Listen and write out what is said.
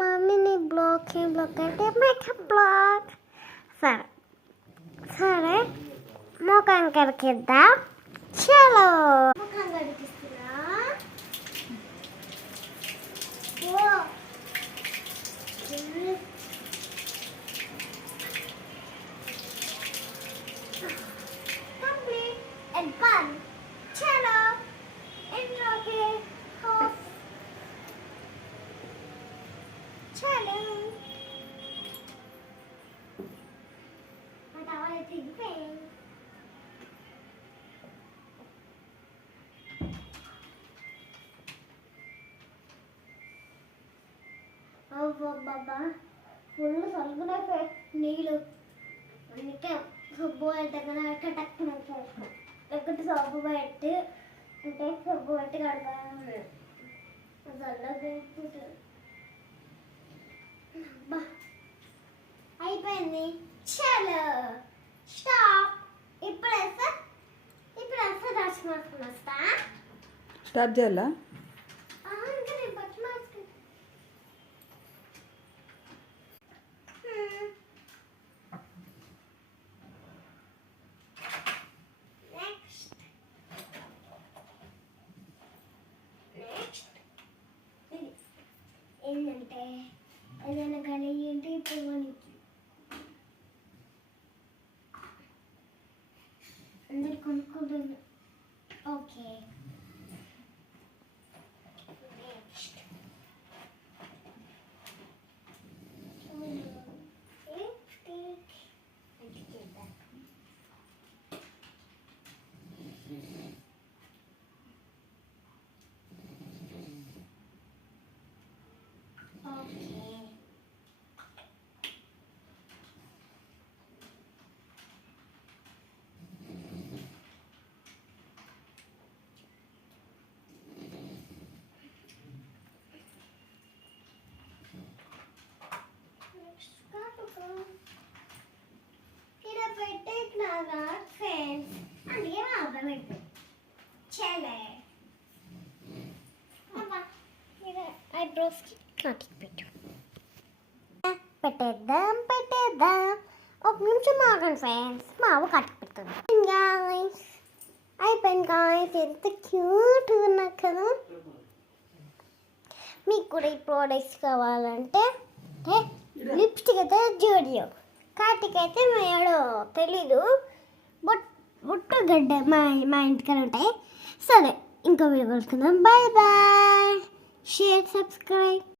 మమ్మీని బ్లాగ్ అంటే makeup blog. సరే సరే ముఖం కడిగిద్దాం. చలో ముఖం కడిగిస్తున్నా. Complete and fun. చలో ఇంట్లోకి చలో. మా టవల్ తిరిగిపోయింది. బాబా ఫుల్ సలుగునే నీళ్ళు అందుకే సబ్బు పెట్టగానే టక్కున లేకపోతే సబ్బు పెట్టి అంటే సబ్బు పెట్టి కడతాను. అయిపోయింది. చలో స్టాప్. ఇప్పుడు డ్రెస్ మార్చుకుని వస్తా. స్టార్ట్ చేయాలా? ఇంకా నేను బట్టలు మార్చుకుంటా. ఏంటంటే ఏదైనా కానీ ఏంటి పోవడానికి అందరు కొనుక్కుంటున్నా. ఓకే ఫ్రెండ్స్ అందుకే మా అబ్బాయి పెట్టాడు. చలే ఐబ్రోస్కి కటింగ్ పెట్టేద్దాం. ఒక నిమిషం ఆగండి ఫ్రెండ్స్, మా అవ్వ కటింగ్ పెడుతుంది. గాయ్స్ అయిపోయింది గాయ్స్. ఎంత క్యూట్ ఉన్నా కదా. మీకు కూడా ఈ ప్రోడక్ట్స్ కావాలంటే లిప్స్టిక్ అయితే జోడియో, కార్తిక్ అయితే మేడో తెలీదు, బుట్టగడ్డ మా ఇంటికాడ ఉంటాయి. సరే ఇంకో వీడియో కలుసుకుందాం. Bye bye. Share subscribe.